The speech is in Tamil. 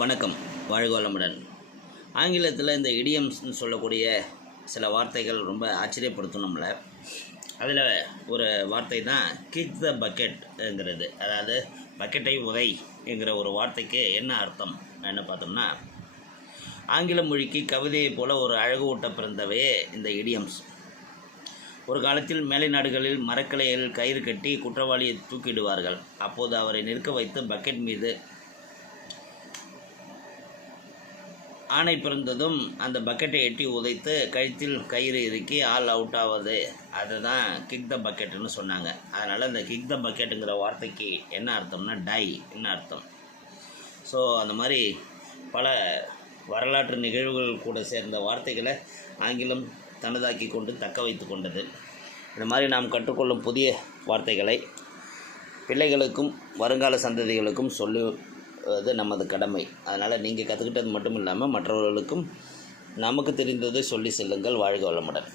வணக்கம். வாழ்க வளமுடன் ஆங்கிலத்தில் இந்த இடியம்ஸ்னு சொல்லக்கூடிய சில வார்த்தைகள் ரொம்ப ஆச்சரியப்படுத்தும் நம்மளை அதில் ஒரு வார்த்தை தான் கிக் த பக்கெட்ங்கிறது அதாவது பக்கெட்டை உதை என்கிற ஒரு வார்த்தைக்கு என்ன அர்த்தம்? என்ன பார்த்தோம்னா ஆங்கில மொழிக்கு கவிதையைப் போல ஒரு அழகு ஊட்ட பிறந்தவையே இந்த இடியம்ஸ் ஒரு காலத்தில் மேலை நாடுகளில் மரக்கிளையில் கயிறு கட்டி குற்றவாளியை தூக்கிடுவார்கள். அப்போது அவரை நிற்க வைத்து பக்கெட் மீது ஆணை பிறந்ததும் அந்த பக்கெட்டை எட்டி உதைத்து கழுத்தில் கயிறு இறுக்கி ஆல் அவுட் அதை அதுதான் கிக் த பக்கெட்டுன்னு சொன்னாங்க. அதனால் அந்த கிக் த பக்கெட்டுங்கிற வார்த்தைக்கு என்ன அர்த்தம்னா டை என்ன அர்த்தம். ஸோ அந்த மாதிரி பல வரலாற்று நிகழ்வுகள் கூட சேர்ந்த வார்த்தைகளை ஆங்கிலம் தனதாக்கி கொண்டு தக்க வைத்து கொண்டது. இந்த மாதிரி நாம் கற்றுக்கொள்ளும் புதிய வார்த்தைகளை பிள்ளைகளுக்கும் வருங்கால சந்ததிகளுக்கும் அது நமது கடமை. அதனால் நீங்கள் கற்றுக்கிட்டது மட்டும் இல்லாமல் மற்றவர்களுக்கும் நமக்கு தெரிந்ததை சொல்லி செல்லுங்கள். வாழ்க வளமுடன்.